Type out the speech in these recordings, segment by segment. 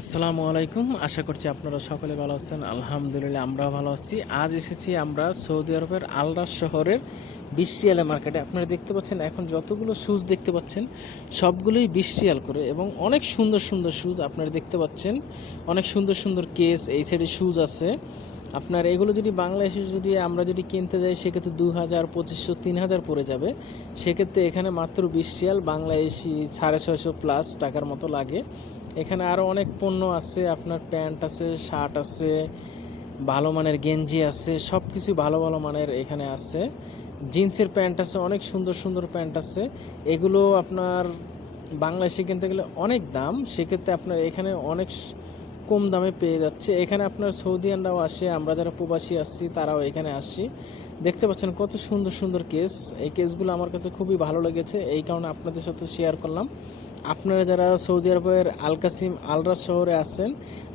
আসসালামু আলাইকুম। আশা করছি আপনারা সকলে ভালো আছেন। আলহামদুলিল্লাহ আমরাও ভালো আছি। আজ এসেছি আমরা সৌদি আরবের আল রাশ শহরের বিশরিয়ালে মার্কেটে। আপনারা দেখতে পাচ্ছেন এখন যতগুলো শুজ দেখতে পাচ্ছেন সবগুলোই বিশরিয়াল করে এবং অনেক সুন্দর সুন্দর শুজ আপনারা দেখতে পাচ্ছেন। অনেক সুন্দর সুন্দর কেস, এই সাইডে শুজ আছে। আপনার এগুলো যদি বাংলাদেশে যদি আমরা যদি কিনতে যাই সেক্ষেত্রে 2000, 2500, 3000 পড়ে যাবে। সেক্ষেত্রে এখানে মাত্র 20 রিয়াল, বাংলাদেশি 650 প্লাস টাকার মতো লাগে। এখানে আরও অনেক পণ্য আছে, আপনার প্যান্ট আছে, শার্ট আছে, ভালো মানের গেঞ্জি আছে, সব কিছু ভালো ভালো মানের এখানে আছে। জিন্সের প্যান্ট আছে, অনেক সুন্দর সুন্দর প্যান্ট আছে। এগুলো আপনার বাংলাদেশে কিনতে গেলে অনেক দাম, সেক্ষেত্রে আপনার এখানে অনেক কম দামে পেয়ে যাচ্ছে। এখানে আপনার সৌদিয়ানরাও আসে, আমরা যারা প্রবাসী আসছি তারাও এখানে আসি। দেখতে পাচ্ছেন কত সুন্দর সুন্দর কেস। এই কেসগুলো আমার কাছে খুবই ভালো লেগেছে, এই কারণে আপনাদের সাথে শেয়ার করলাম। আপনারা যারা সৌদি আরবের আল কাসিম আল রাশ শহরে আছেন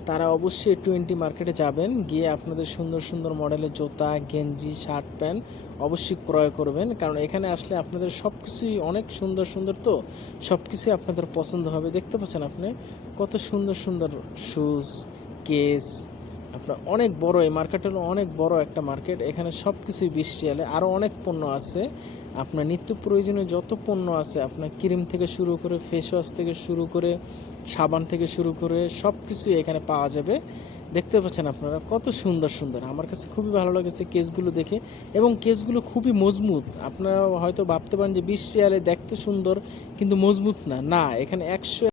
তারা অবশ্যই 20 মার্কেটে যাবেন, গিয়ে আপনাদের সুন্দর সুন্দর মডেলের জুতা, গেঞ্জি, শার্ট, প্যান্ট অবশ্যই ক্রয় করবেন। কারণ এখানে আসলে আপনাদের সব কিছুই অনেক সুন্দর সুন্দর, তো সব কিছুই আপনাদের পছন্দ হবে। দেখতে পাচ্ছেন আপনি কত সুন্দর সুন্দর শুজ, কেস। আপনার অনেক বড়, এই মার্কেট হলো অনেক বড় একটা মার্কেট। এখানে সব কিছুই বিশরিয়ালে। আরও অনেক পণ্য আছে, আপনার নিত্য প্রয়োজনীয় যত পণ্য আছে, আপনার ক্রিম থেকে শুরু করে, ফেস ওয়াশ থেকে শুরু করে, সাবান থেকে শুরু করে সব কিছুই এখানে পাওয়া যাবে। দেখতে পাচ্ছেন আপনারা কত সুন্দর সুন্দর। আমার কাছে খুবই ভালো লেগেছে কেসগুলো দেখে, এবং কেসগুলো খুবই মজবুত। আপনারা হয়তো ভাবতে পারেন যে 20 রিয়ালে দেখতে সুন্দর কিন্তু মজবুত না, না, এখানে 100